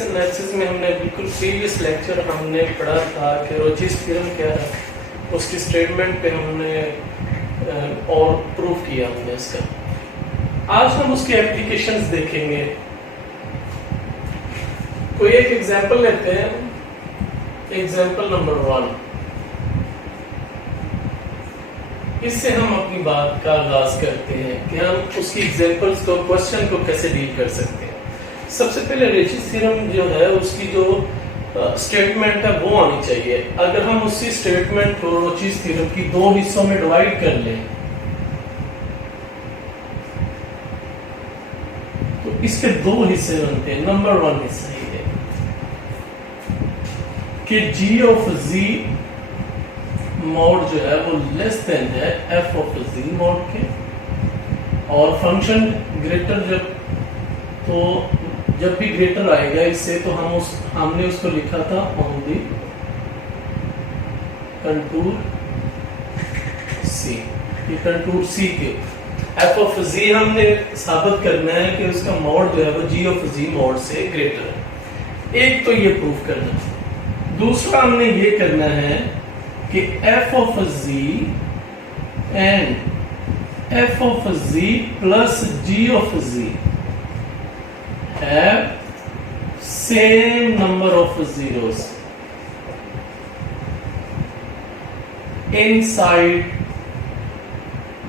Radius analysis में हमने बिल्कुल प्रीवियस लेक्चर हमने पढ़ा था कि रोचीज थ्योरम क्या है, उसकी स्टेटमेंट पे हमने और प्रूफ किया हमने इसका। आज हम उसकी एप्लीकेशंस देखेंगे। कोई एक एग्जांपल लेते हैं, एग्जांपल नंबर 1। इससे हम अपनी बात का आगाज करते हैं कि हम उसकी एग्जांपल्स को, क्वेश्चन को कैसे डील कर सकते हैं। सबसे पहले रोचीज थ्योरम जो है उसकी जो स्टेटमेंट है वो आनी चाहिए। अगर हम उसी स्टेटमेंट को रोचीज थ्योरम की दो हिस्सों में डिवाइड कर लें तो इसके दो हिस्से बनते हैं। नंबर 1 हिस्सा ये है कि g ऑफ z मॉड जो है वो लेस देन है f ऑफ z मॉड के, और फंक्शन ग्रेटर जब भी ग्रेटर आएगा इससे तो हमने उसको लिखा था ऑन दी कंटूर C। ये कंटूर C के f ऑफ z हमने साबित करना है कि उसका मॉड जो है वो g ऑफ z मॉड से ग्रेटर है। एक तो ये प्रूफ करना है। दूसरा हमने ये करना है कि f of z and f of z plus g of z have same number of zeros inside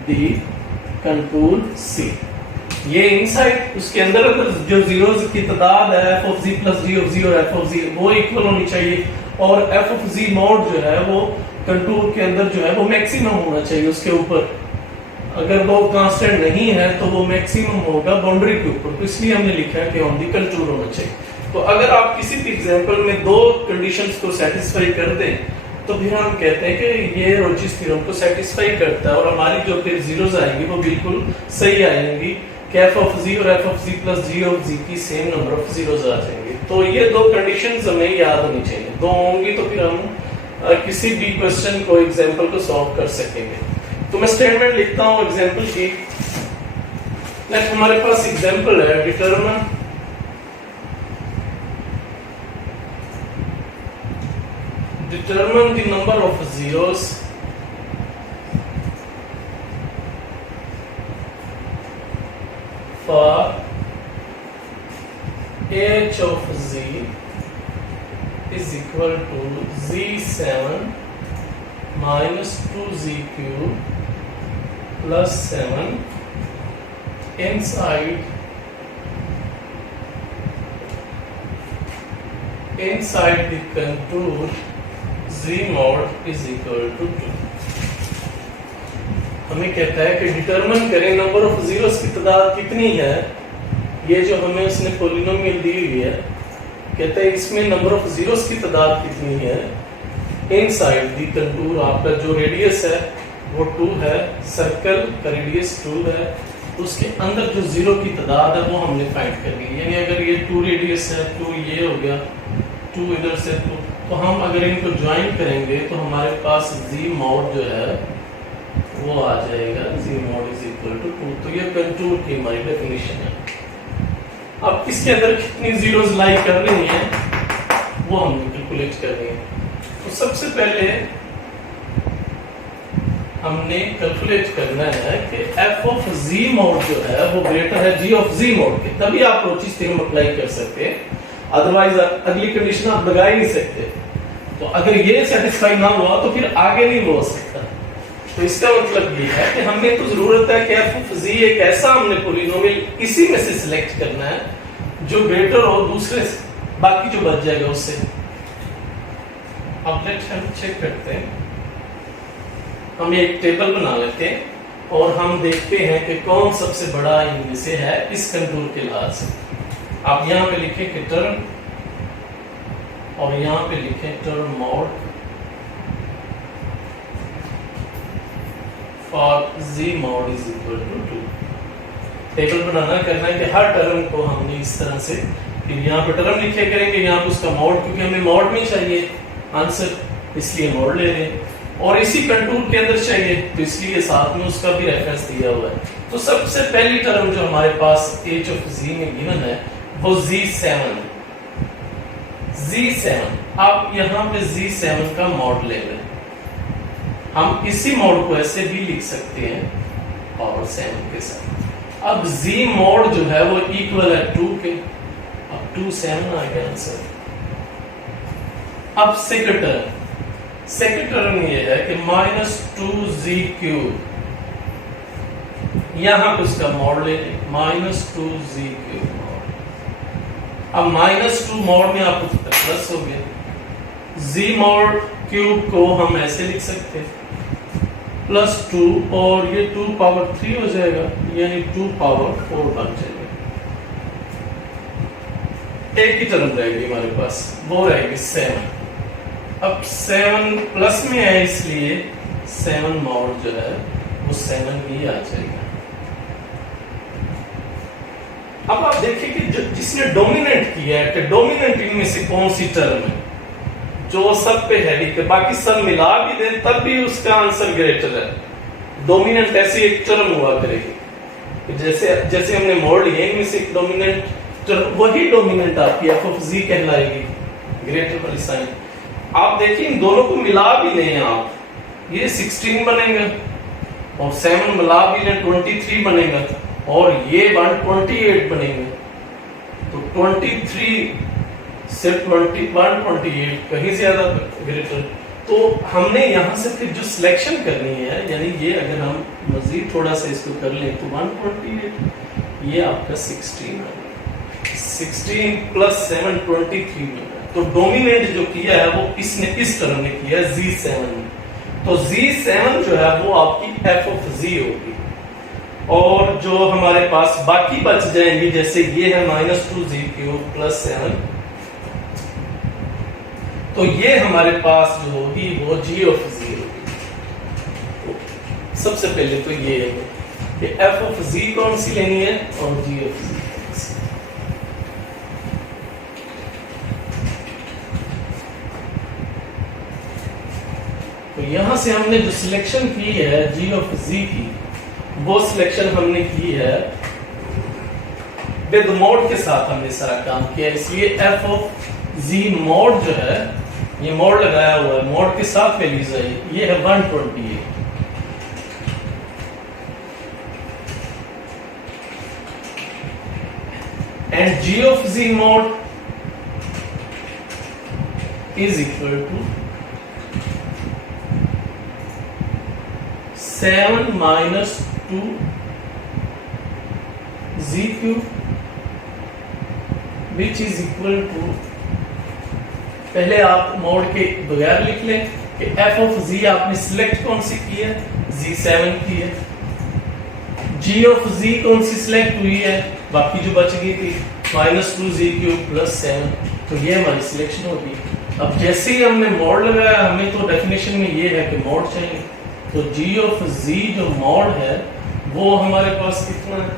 the contour C। ये इनसाइड उसके अंदर अगर जो जीरोस की तादाद है f of z plus g of z और f ऑफ z वो इक्वल होनी चाहिए, और f ऑफ z मॉड जो है वो कंटूर के अंदर जो है वो मैक्सिमम होना चाहिए उसके ऊपर। अगर वो कांस्टेंट नहीं है तो वो मैक्सिमम होगा बाउंड्री के ऊपर, तो इसलिए हमने लिखा है कि ऑन दी कंटूर होना चाहिए। तो अगर आप किसी भी एग्जांपल में दो कंडीशंस को सेटिस्फाई कर दें तो फिर हम कहते हैं कि ये रोचीज थ्योरम को सेटिस्फाई करता है, और हमारी जो फिर जीरोस आएंगी वो बिल्कुल सही आएंगी कि f ऑफ z और f of z plus g of z की सेम नंबर ऑफ जीरोस आ जाएंगे। तो ये दो कंडीशंस हमें याद होनी चाहिए। दो होंगी तो फिर हम किसी भी क्वेश्चन को, एग्जांपल को सॉल्व कर सकेंगे। तो मैं स्टेटमेंट लिखता हूं एग्जांपल की। नेक्स्ट हमारे पास एग्जांपल है determine the number of zeros for h of z is equal to z7 minus 2z cube plus 7 inside the contour z mod is equal to 2। हमें कहता है कि डिटरमिन करें नंबर ऑफ जीरोस की तादाद कितनी है। ये जो हमें उसने पॉलिनोमियल दी हुई है, कहता है इसमें नंबर ऑफ जीरोस की तादाद कितनी है इनसाइड दी कंटूर। आपका जो रेडियस है वो 2 है, सर्कल का रेडियस 2 है, उसके अंदर जो जीरो की तादाद है वो हमने फाइंड करनी है। यानी अगर ये 2 रेडियस है, 2 ये हो गया, 2 इधर से 2, तो हम अगर इनको ज्वाइन करेंगे तो हमारे पास z मॉड जो है वो आ जाएगा, z mod is equal to 2। तो ये कंटूर की हमारी डेफिनेशन है। अब इसके अंदर कितनी जीरोस लाई कर रही हैं वो हमने कैलकुलेट करनी है। तो सबसे पहले हमने कैलकुलेट करना है कि f ऑफ z मॉड जो है वो ग्रेटर है g ऑफ z मॉड के, तभी आप रोचीज थ्योरम अप्लाई कर सकते हैं। अदरवाइज अगली कंडीशन आप लगा ही नहीं सकते। तो अगर ये सेटिस्फाई ना हुआ तो फिर आगे नहीं हो सकता। तो इसका मतलब ये है कि हमें तो जरूरत है कि f ऑफ z एक ऐसा हमने पॉलिनोमियल इसी में से सिलेक्ट करना है जो ग्रेटर हो दूसरे से, बाकी जो बच जाएगा उससे। अब लेट्स हम चेक करते हैं। हम एक टेबल बना लेते हैं और हम देखते हैं कि कौन सबसे बड़ा इनमें से है इस कंटूर के लिहाज से। आप यहाँ पे लिखें कि टर्म, और यहाँ पे लिखें term mod for z mod is equal to 2। Table बनाना करना है कि हर टर्म को हमने इस तरह से, फिर यहाँ पे टर्म लिखे करेंगे, यहाँ पे उसका मॉड, क्योंकि हमें मॉड में चाहिए आंसर, इसलिए मॉड ले रहे हैं, और इसी कंटूर के अंदर चाहिए तो इसलिए साथ में उसका भी रेफरेंस दिया हुआ है। तो सबसे पहली टर्म जो हमारे पास h ऑफ z में गिवन है वो z7 है। Z7। अब यहाँ पे Z7 का मॉड ले लें। हम इसी मॉड को ऐसे भी लिख सकते हैं पावर 7 के साथ। अब Z मॉड जो है वो इक्वल है 2 के। अब 2 7 आ गया आंसर। अब सेकंड टर्म ये है कि -2Z³ यहां पे उसका मॉड ले लें, -2Z³ मॉड। अब -2 मॉड में आपको प्लस हो गया। Z मॉड क्यूब को हम ऐसे लिख सकते हैं +2 और ये 2 पावर 3 हो जाएगा, यानी 2 पावर 4 बन जाएगा। एक ही टर्म रहेगी हमारे पास, वो रहेगी 7। अब 7 प्लस में है इसलिए 7 मॉड जो है वो 7 ही आ जाएगा। अब आप देखिए कि जिसने डोमिनेट किया है कि डोमिनेंट इनमें से कौन सी टर्म है जो सब पे है, ठीक है, बाकी सब मिला भी दे तब भी उसका आंसर ग्रेटर है। डोमिनेंट ऐसी एक टर्म हुआ करेगी, जैसे हमने मोड लिए इनमें से एक डोमिनेंट टर्म, वही डोमिनेंट आपकी f ऑफ z कहलाएगी, ग्रेटर वाली साइन। आप देखिए इन दोनों को मिला भी लें आप, ये 16 बनेगा और 7 मिला भी लें 23 बनेगा और ये 128 बनेगा। तो 23 से 128 कहीं ज्यादा ग्रेटर। तो हमने यहाँ से फिर जो सिलेक्शन करनी है, यानी ये अगर हम मजीद थोड़ा सा इसको कर लें तो 128, ये आपका 16 आ गया। 16 प्लस 7 23 में। तो डोमिनेट जो किया है वो इसने इस टर्म ने किया है Z7 में। तो Z7 जो है वो आपकी f ऑफ z होगी। और जो हमारे पास बाकी बच जाएंगे, जैसे ये है -2Z³ प्लस 7, तो ये हमारे पास जो होगी वो g ऑफ z होगी। सबसे पहले तो ये है कि f ऑफ z कौन सी लेनी है और g ऑफ z कौन सी। तो यहां से हमने जो सिलेक्शन की है g ऑफ z की, वो सिलेक्शन हमने की है विद मॉड के साथ। हमने सारा काम किया, इसलिए f ऑफ z मॉड जो है, ये मॉड लगाया हुआ है, मॉड के साथ वैल्यूज है, ये है 128। And g of z mod is equal to 7 minus 2 z³ which is equal to, पहले आप मोड के बगैर लिख लें कि f ऑफ z आपने सिलेक्ट कौन सी की है, Z7 की है। g ऑफ z कौन सी सिलेक्ट हुई है, बाकी जो बच गई थी -2Z³ प्लस 7, तो ये हमारी सिलेक्शन होगी। अब जैसे ही हमने मोड लगाया, हमें तो डेफिनेशन में ये है कि मोड चाहिए, तो g ऑफ z जो मोड है वो हमारे पास कितना है,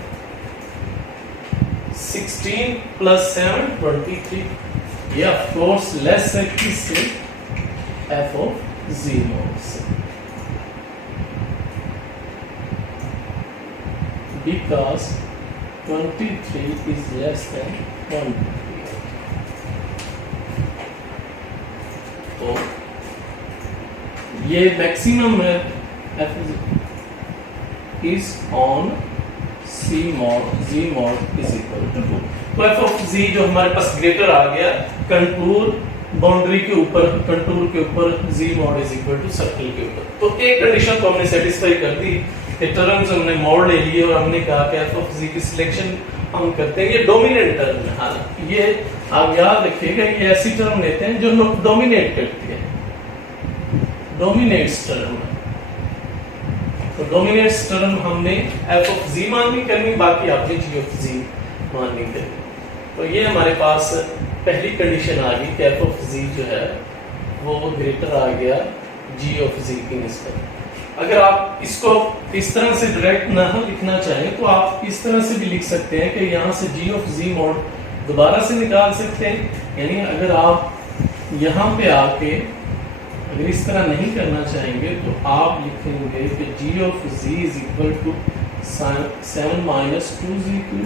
16 प्लस 7 23। ये ऑफ कोर्स लेस है किससे, f ऑफ z मॉड से, बिकॉज 23 इज लेस देन 128। तो ये मैक्सिमम है, f is on c mod z mod is equal to 2। तो f ऑफ z जो हमारे पास ग्रेटर आ गया कंटूर बाउंड्री के ऊपर, कंटूर के ऊपर z mod is equal to circle के ऊपर। तो एक कंडीशन तो हमने सेटिस्फाई कर दी कि टर्म्स हमने मॉड ले लिए और हमने कहा कि f ऑफ z की सिलेक्शन हम करते हैं, ये डोमिनेंट टर्म है। हाँ, ये आप याद रखिएगा, ये ऐसी टर्म लेते हैं जो डोमिनेट करती है, डोमिनेट्स टर्म। तो डोमिनेट्स टर्म हमने f ऑफ z माननी करनी, बाकी आपने g ऑफ z माननी करनी। तो ये हमारे पास पहली कंडीशन आ गई कि f ऑफ z जो है वो ग्रेटर आ गया g ऑफ z की निस्बत। अगर आप इसको इस तरह से डायरेक्ट ना लिखना चाहें तो आप इस तरह से भी लिख सकते हैं कि यहाँ से g ऑफ z मॉड दोबारा से निकाल सकते हैं। यानी अगर आप यहाँ पे आके अगर इस तरह नहीं करना चाहेंगे तो आप लिखेंगे कि g of z is equal to 7 minus 2z³।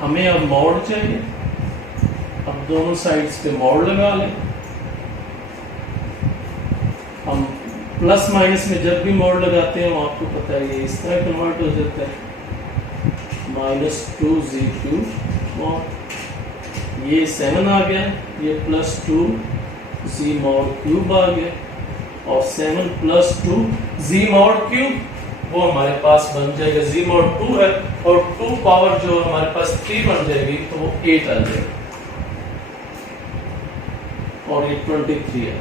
हमें अब मॉड चाहिए, अब दोनों साइड्स पे मोड लगा लें। हम प्लस माइनस में जब भी मोड लगाते हैं आपको पता है ये इस तरह कन्वर्ट हो जाता है, -2z³ ये 7 आ गया, ये +2z mod³ आ गया, और 7 + 2z mod³ वो हमारे पास बन जाएगा z mod 2 है, और 2 पावर जो हमारे पास 3 बन जाएगी तो वो 8 आ जाएगा, और ये 23 है।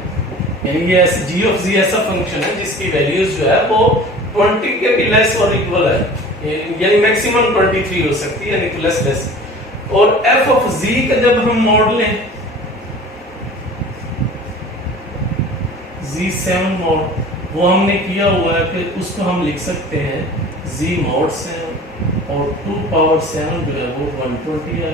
यानी ये g ऐसा फंक्शन है जिसकी वैल्यूज जो है वो 20 के भी लेस और इक्वल है, यानी मैक्सिमम 23 हो सकती है, यानी कि लेस। और f(z) का जब हम मॉड लें, z7 मॉड वो हमने किया हुआ है कि उसको हम लिख सकते हैं z mod 7, और 2 पावर 7 जो है वो 120 है।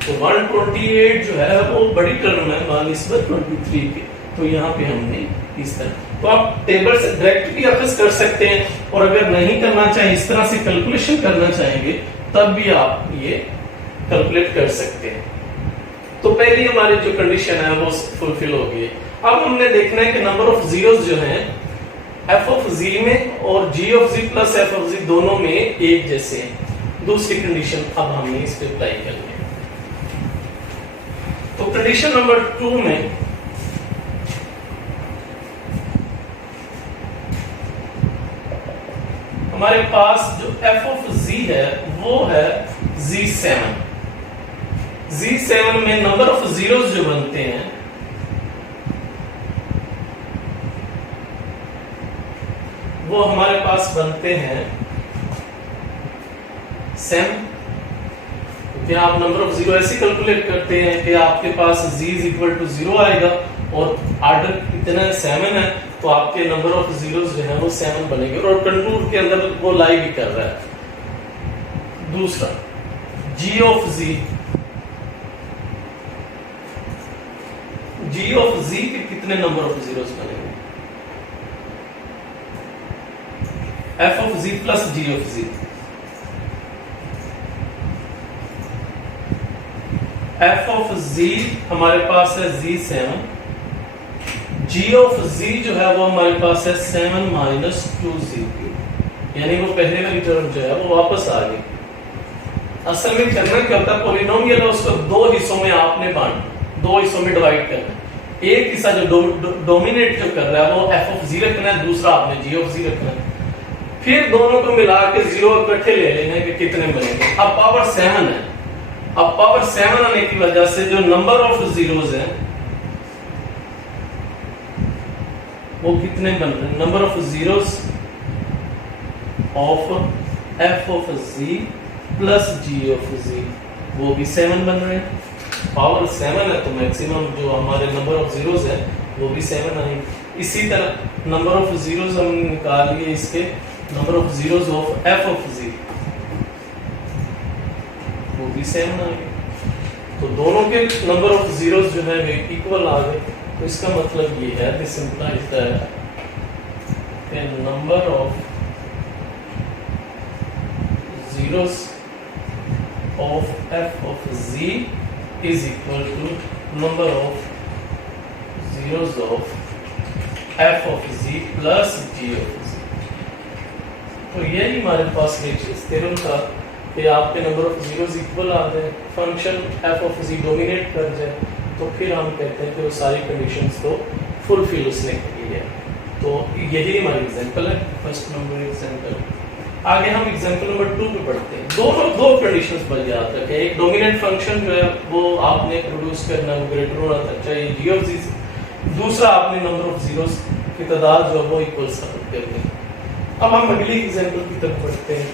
तो 128 जो है वो बड़ी टर्म है बानिस्बत 23 के, तो यहाँ पे हमने इस तरह, तो आप टेबल से डायरेक्ट भी अक्स कर सकते हैं, और अगर नहीं करना चाहें, इस तरह से कैलकुलेशन करना चाहेंगे, तब भी आप ये कैलकुलेट कर सकते हैं। तो पहली हमारी जो कंडीशन है वो फुलफिल हो गई। अब हमने देखना है कि नंबर ऑफ जीरोस जो हैं f(z) में और g(z) प्लस f(z) दोनों में एक जैसे हैं। दूसरी कंडीशन अब हमने इस पे अप्लाई करनी है। तो कंडीशन नंबर 2 में हमारे पास जो f(z) है वो है z7। z7 में नंबर ऑफ जीरोस जो बनते हैं वो हमारे पास बनते हैं 7। क्या आप नंबर ऑफ जीरो ऐसे कैलकुलेट करते हैं कि आपके पास z = 0 आएगा और आर्डर कितना है 7 है, तो आपके नंबर ऑफ जीरोस जो है वो 7 बनेंगे, और कंटूर के अंदर वो लाई भी कर रहा है। दूसरा g(z) के कितने नंबर ऑफ जीरोस बनेंगे, f(z) प्लस g(z). f(z) हमारे पास है z7, g(z) जो है वो हमारे पास है 7 - 2z³, यानी वो पहले वाली टर्म जो है वो वापस आ गई। असल में करना क्या होता है, पॉलिनोमियल है उसको दो हिस्सों में आपने दो हिस्सों में डिवाइड करना है। एक हिस्सा जो डोमिनेट जो कर रहा है वो f(z) रखना है, दूसरा आपने g(z) रखना है, फिर दोनों को मिला के जीरो इकट्ठे ले लेने के कितने बनेंगे। अब पावर 7 है, अब पावर 7 आने की वजह से जो नंबर ऑफ जीरोस हैं वो कितने बन रहे हैं, number of zeros of f(z) plus g(z) वो भी 7 बन रहे हैं। पावर 7 है तो मैक्सिमम जो हमारे नंबर ऑफ जीरोस है वो भी 7 आएंगे। इसी तरह नंबर ऑफ जीरोस हम निकाल लिए इसके, number of zeros of f(z) वो भी 7 आएंगे। तो दोनों के नंबर ऑफ जीरोस जो है वे इक्वल आ गए। तो इसका मतलब ये है, this implies that number of zeros of f(z) is equal to number of zeros of f(z) plus g(z). तो यही हमारे पास इस थ्योरम था कि आपके नंबर ऑफ जीरोस इक्वल आ जाए, फंक्शन f(z) डोमिनेट कर जाए, तो फिर हम कहते हैं कि वो सारी कंडीशंस को फुलफिल उसने की है। तो यही हमारी एग्जांपल है, फर्स्ट नंबर एग्जांपल। आगे हम एग्जांपल नंबर 2 पे पढ़ते हैं। दो कंडीशंस पर याद रखें, एक डोमिनेंट फंक्शन जो है वो आपने प्रोड्यूस करना है, वो ग्रेटर होना चाहिए g(z) से। दूसरा आपने नंबर ऑफ जीरोस की तादाद जो है वो इक्वल साबित करनी है। अब हम अगली एग्जांपल की तरफ बढ़ते हैं।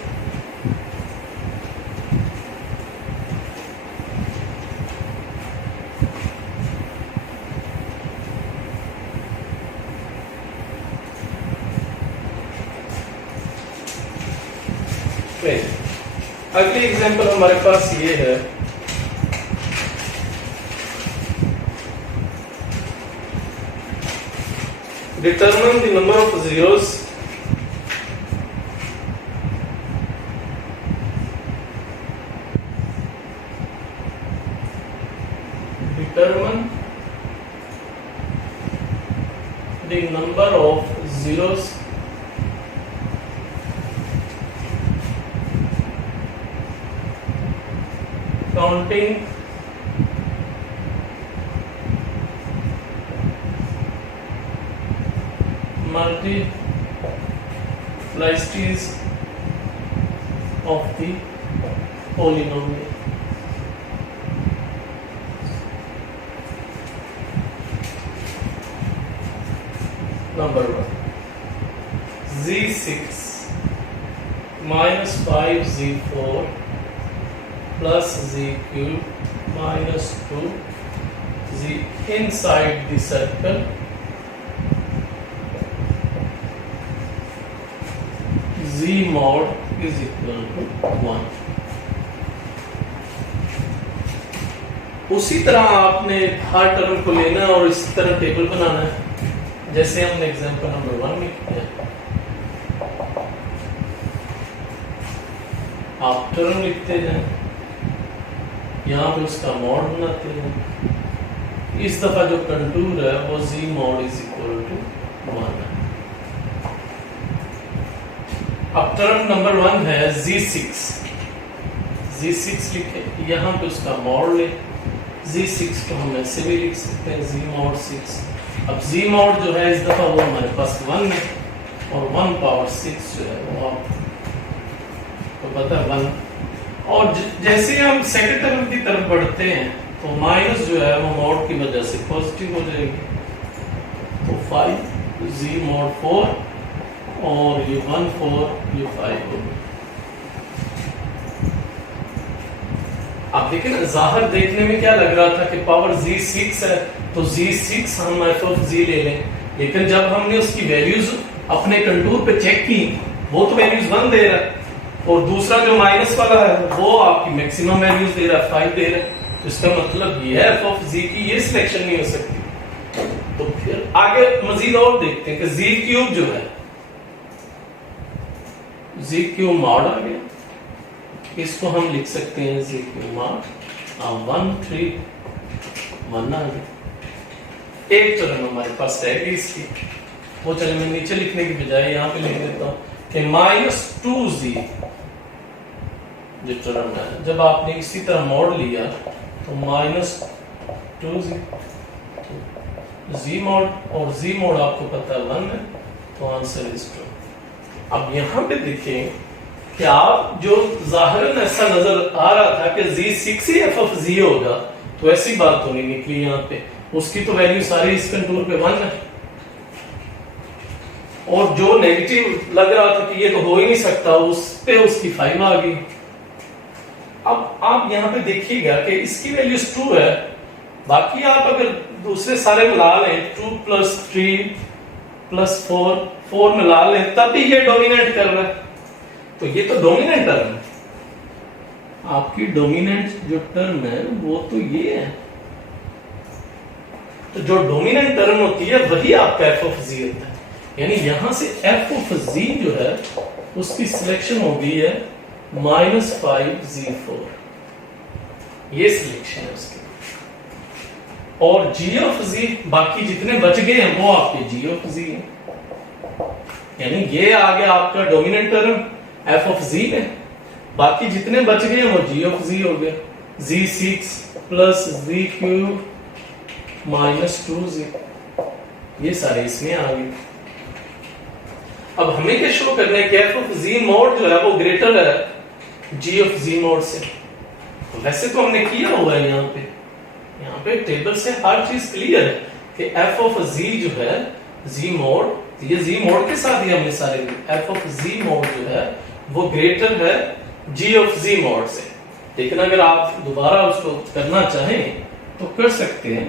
अगली एग्जांपल हमारे पास ये है, determine the number of zeros of zeros counting multiplicities of the polynomial. Number 1, z6 minus 5z4 plus z cube minus 2z inside the circle z mod is equal to 1. उसी तरह आपने हर टर्म को लेना है और इस तरह टेबल बनाना है जैसे हमने एग्जांपल नंबर 1 में किया। आप टर्म लिखते जाएं, यहाँ पे उसका मॉड बनाते हैं। इस दफा जो कंटूर है वो z mod is equal to 1 है। अब टर्म नंबर 1 है z6 लिखे, यहाँ पे उसका मॉड ले। z6 को हम ऐसे भी लिख सकते हैं z mod 6। अब z mod जो है इस दफा वो हमारे पास 1 है और 1 पावर 6 जो है वो आपको पता है 1। और जैसे हम सेकंड टर्म की तरफ बढ़ते हैं तो माइनस जो है वो मॉड की वजह से पॉजिटिव हो जाएगी। तो 5 z mod 4 और ये 1 4 ये 5 होगा। आप देखें ना, जाहिर देखने में क्या लग रहा था कि पावर z6 है तो z6 हम f of z ले लें, लेकिन जब हमने उसकी वैल्यूज अपने कंटूर पे चेक की वो तो वैल्यूज 1 दे रहा है और दूसरा जो माइनस वाला है वो आपकी मैक्सिमम वैल्यूज दे रहा है 5 दे रहा है। तो इसका मतलब ये है f of z की ये सिलेक्शन नहीं हो सकती। तो फिर आगे मजीद और देखते हैं कि z क्यूब जो है z क्यूब मॉड आ गया, इसको हम लिख सकते हैं z क्यूब मॉड 1 3 1 आ गया। एक टर्म हमारे पास रहेगी इसकी, वो चले मैं नीचे लिखने की बजाय यहाँ पे लिख देता हूँ कि -2z जो टर्म है, जब आपने इसी तरह मॉड लिया तो -2z z मॉड और z मॉड आपको पता है 1 है, तो आंसर इज 2। अब यहाँ पे देखें कि आप जो जाहिरन ऐसा नजर आ रहा था कि z6 he f of z होगा, तो ऐसी बात तो नहीं निकली। यहाँ पे उसकी तो वैल्यू सारी इस कंटूर पे 1 है और जो नेगेटिव लग रहा था कि ये तो हो ही नहीं सकता उस पे उसकी 5 आ गई। अब आप यहाँ पे देखिएगा कि इसकी वैल्यू 2 है, बाकी आप अगर दूसरे सारे मिला लें 2 + 3 + 4 मिला लें तब भी ये डोमिनेट कर रहा है। तो ये तो डोमिनेंट टर्म है, आपकी डोमिनेंट जो टर्म है वो तो ये है। तो जो डोमिनेंट टर्म होती है वही आपका f of z होता है, यानी यहां से f of z जो है उसकी सिलेक्शन हो गई है -5z4, ये सिलेक्शन है उसकी। और g of z बाकी जितने बच गए हैं वो आपके g of z है, यानी ये आ गया आपका dominant term f of z में, बाकी जितने बच गए हैं वो g of z हो गए। z6 + z क्यूब -2z ये सारे इसमें आ गए। अब हमें क्या शो करना है कि f of z mod जो है वो ग्रेटर है g of z mod से। तो वैसे तो हमने किया हुआ है यहाँ पे टेबल से हर चीज क्लियर है कि f of z जो है z mod, ये z mod के साथ ही हमने सारे f of z mod जो है वो ग्रेटर है g of z mod से। लेकिन अगर आप दोबारा उसको करना चाहें तो कर सकते हैं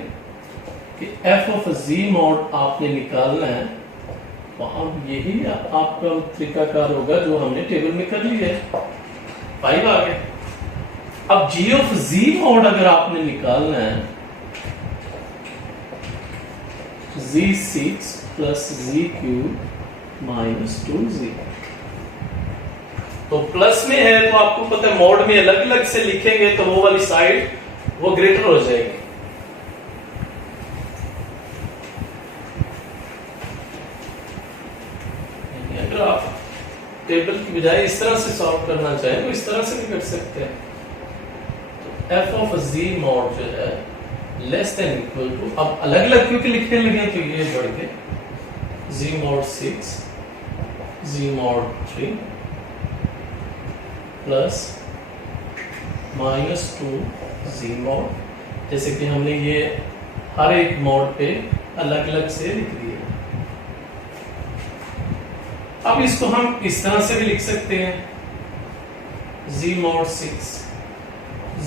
कि f of z mod आपने निकालना है, वहां यही आपका तरीकाकार होगा जो हमने टेबल में कर लिया है, 5 आ गया। अब g of z mod अगर आपने निकालना है z6 + z क्यूब -2z, तो प्लस में है तो आपको पता है मॉड में अलग अलग से लिखेंगे तो वो वाली साइड वो ग्रेटर हो जाएगी। टेबल की बजाय इस तरह से सॉल्व करना चाहे तो इस तरह से भी कर सकते हैं। तो एफ ऑफ जी मॉड जो है लेस देन इक्वल टू, अब अलग अलग क्योंकि लिखने लगे तो ये बढ़ गए, जी मॉड 6 जी मॉड 3 प्लस -2 जी मॉड, जैसे कि हमने ये हर एक मॉड पे अलग अलग से लिख दिया। अब इसको हम इस तरह से भी लिख सकते हैं, z mod 6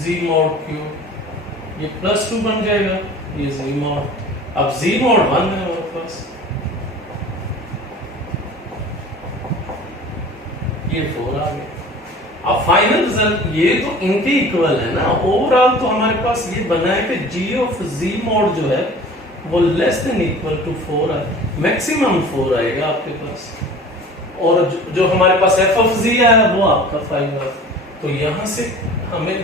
z mod cube, ये +2 बन जाएगा, ये z mod, अब z mod 1 है हमारे पास, ये 4 आ गया। अब फाइनल रिजल्ट ये तो इनके इक्वल है ना, ओवरऑल तो हमारे पास ये बना है कि g ऑफ z mod जो है वो लेस देन इक्वल टू 4 है, मैक्सिमम 4 आएगा आपके पास, और जो हमारे पास f ऑफ z है वो आपका 5 है। तो यहां से हमें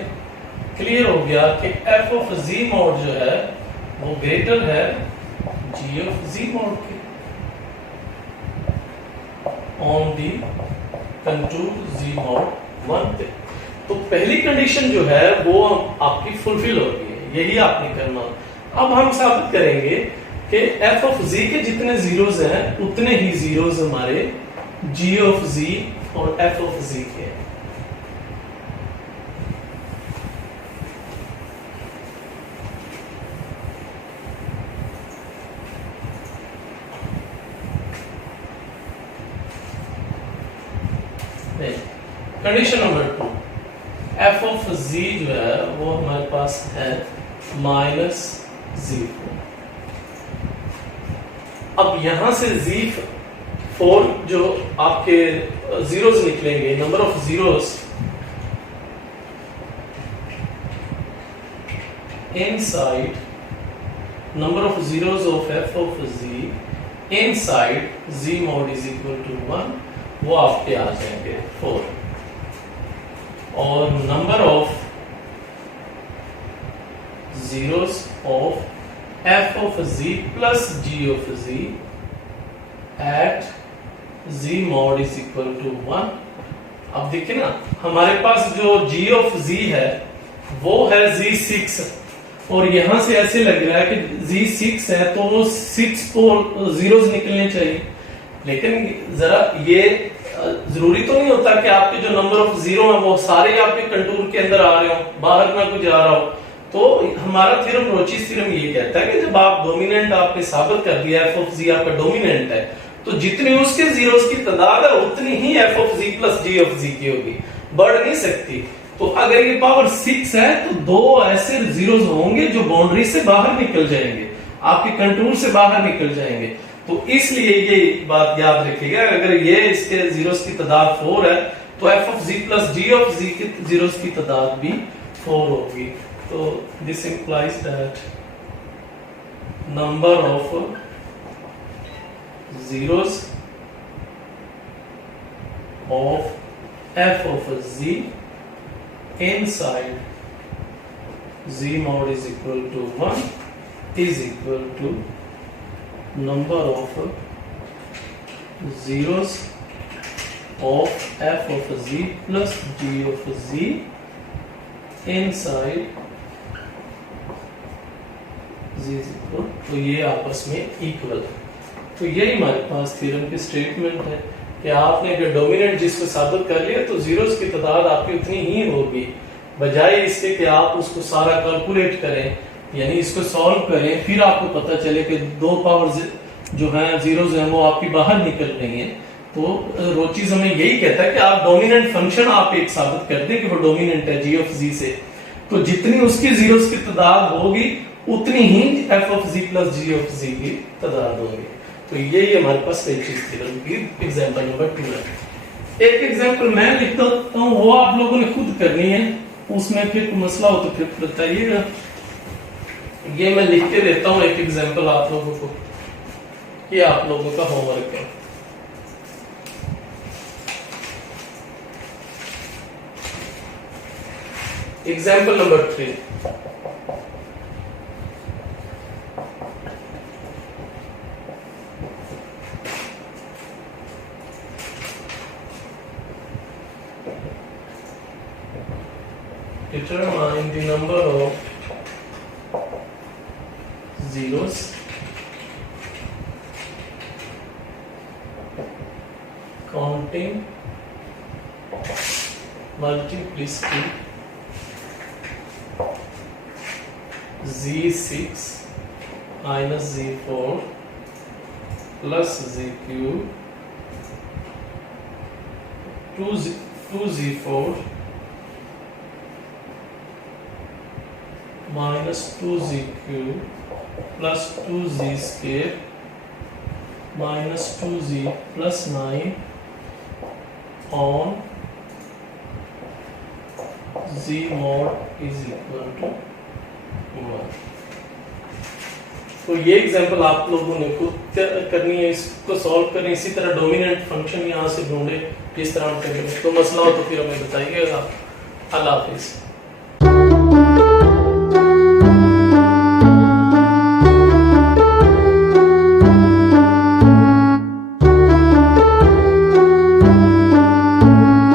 क्लियर हो गया कि f ऑफ z mod जो है वो ग्रेटर है g ऑफ z mod के on the contour z mod 1 पे। तो पहली कंडीशन जो है वो आपकी फुलफिल हो गई है, यही आपने करना। अब हम साबित करेंगे कि f ऑफ z के जितने जीरोस हैं उतने ही जीरोस हमारे g ऑफ z और f ऑफ z के हैं। Condition number 2, f of z जो है वो हमारे पास है -z4। अब यहां से z4 जो आपके जीरोस निकलेंगे, number of zeros inside, number of zeros of f of z inside z mod is equal to 1, वो आपके आ जाएंगे 4, और number of zeros of f of z plus g of z at z mod is equal to 1। अब देखिए ना, हमारे पास जो g ऑफ z है वो है z6, और यहां से ऐसे लग रहा है कि z6 है तो वो 6 को जीरोस निकलने चाहिए, लेकिन जरा ये जरूरी तो नहीं होता कि आपके जो नंबर ऑफ जीरो है वो सारे आपके कंटूर के अंदर आ रहे हो, बाहर ना कुछ आ रहा हो। तो हमारा थ्योरम, रोचीज थ्योरम ये कहता है कि जब आप डोमिनेंट आपने साबित कर दिया f ऑफ z आपका डोमिनेंट है, तो जितनी उसके जीरोस की तादाद है उतनी ही f of z plus g of z की होगी, बढ़ नहीं सकती। तो अगर ये पावर 6 है तो दो ऐसे जीरोस होंगे जो बाउंड्री से बाहर निकल जाएंगे, आपके कंटूर से बाहर निकल जाएंगे। तो इसलिए ये बात याद रखिएगा, अगर ये इसके जीरोस की तादाद 4 है तो f of z plus g of z की जीरोस की तादाद भी 4 होगी। तो this implies that number of zeros of f of z inside z mod is equal to 1 is equal to number of zeros of f of z plus g of z inside z is equal, तो ये आपस में equal है। तो यही हमारे पास theorem की statement है कि आपने अगर डोमिनेंट जिसको साबित कर लिया तो जीरोस की तादाद आपकी उतनी ही होगी, बजाय इसके कि आप उसको सारा कैलकुलेट करें, यानी इसको सॉल्व करें, फिर आपको पता चले कि दो पावर जो है जीरोस हैं वो आपकी बाहर निकल रही हैं। तो रोचीज हमें यही कहता है कि आप डोमिनेंट फंक्शन आप एक साबित कर दें कि वो डोमिनेंट है जी ऑफ जी से, तो जितनी उसकी जीरोस की तादाद होगी उतनी ही F of G plus G of G की तादाद होगी। तो यही हमारे पास वेल्चीज थ्योरम की एग्जांपल नंबर 2 है। एक एग्जांपल मैं लिखता हूं, वो आप लोगों ने खुद करनी है, उसमें फिर कोई मसला हो तो फिर बताइएगा। ये मैं लिख के देता हूं एक एग्जांपल आप लोगों को, ये आप लोगों का होमवर्क है। Example number 3, determine the number of zeros counting multiplicity z6 minus z4 plus z cube 2z4 minus 2z cube plus 2z square minus 2z plus 9 on z mod is equal to 1। तो ये example आप लोगों ने खुद करनी है, इसको solve करें। इसी तरह डोमिनेंट फंक्शन यहाँ से ढूंढे, किस तरह हम करेंगे। तो मसला हो तो फिर हमें बताइएगा। अल्लाह हाफिज़।